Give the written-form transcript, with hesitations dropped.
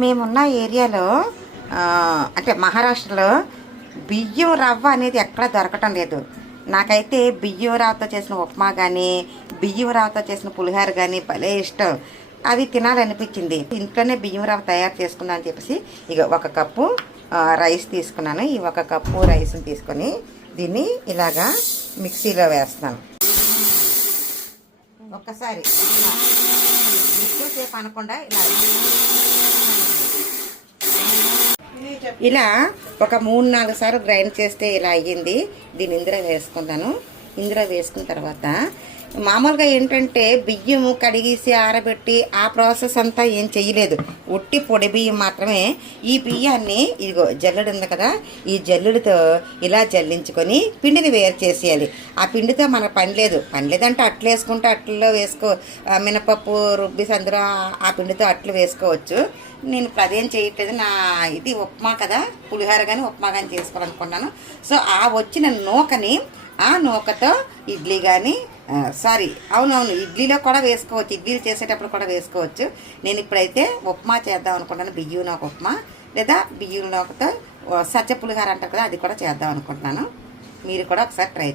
మేమున్న ఏరియాలో అంటే మహారాష్ట్రలో బియ్యం రవ్వ అనేది ఎక్కడ దొరకటం లేదు. నాకైతే బియ్యం రవ్వతో చేసిన ఉప్మా కానీ బియ్యం రవ్వతో చేసిన పులిహోర కానీ భలే ఇష్టం. అవి తినాలనిపించింది. ఇంట్లోనే బియ్యం రవ్వ తయారు చేసుకుందాం అని చెప్పేసి ఇక 1 కప్పు రైస్ తీసుకున్నాను. ఈ 1 కప్పు రైస్ని తీసుకొని దీన్ని ఇలాగా మిక్సీలో వేస్తాను. ఒక్కసారి ఎక్కువసేపు అనకుండా ఇలా ఒక 3-4 సార్లు గ్రైండ్ చేస్తే ఇలా అయ్యింది. దీన్ని ఇందులో వేసుకుంటాను. ఇందులో వేసుకున్న తర్వాత మామూలుగా ఏంటంటే బియ్యం కడిగేసి ఆరబెట్టి ఆ ప్రాసెస్ అంతా ఏం చేయలేదు. ఉట్టి పొడి బియ్యం మాత్రమే. ఈ బియ్యాన్ని ఇదిగో జల్లెడు ఉంది కదా, ఈ జల్లెడితో ఇలా జల్లించుకొని పిండిని వేరు చేసేయాలి. ఆ పిండితో మనకు పని లేదంటే అట్లు వేసుకుంటే అట్లలో మినపప్పు రుబ్బిసి అందులో ఆ పిండితో అట్లు వేసుకోవచ్చు. నేను ఇప్పుడు అదేం చేయట్లేదు. ఇది ఉప్మా కదా, పులిహోర కానీ ఉప్మా కానీ చేసుకోవాలనుకున్నాను. సో ఆ వచ్చిన నూకని ఆ నూకతో ఇడ్లీ కానీ అవునవును ఇడ్లీలో కూడా వేసుకోవచ్చు. ఇడ్లీలు చేసేటప్పుడు కూడా వేసుకోవచ్చు. నేను ఇప్పుడైతే ఉప్మా చేద్దాం అనుకుంటున్నాను. బియ్యం నూక ఉప్మా లేదా బియ్యం నూకతో సజ్జ పులిహోర అంటారు కదా, అది కూడా చేద్దాం అనుకుంటున్నాను. మీరు కూడా ఒకసారి ట్రై చేయండి.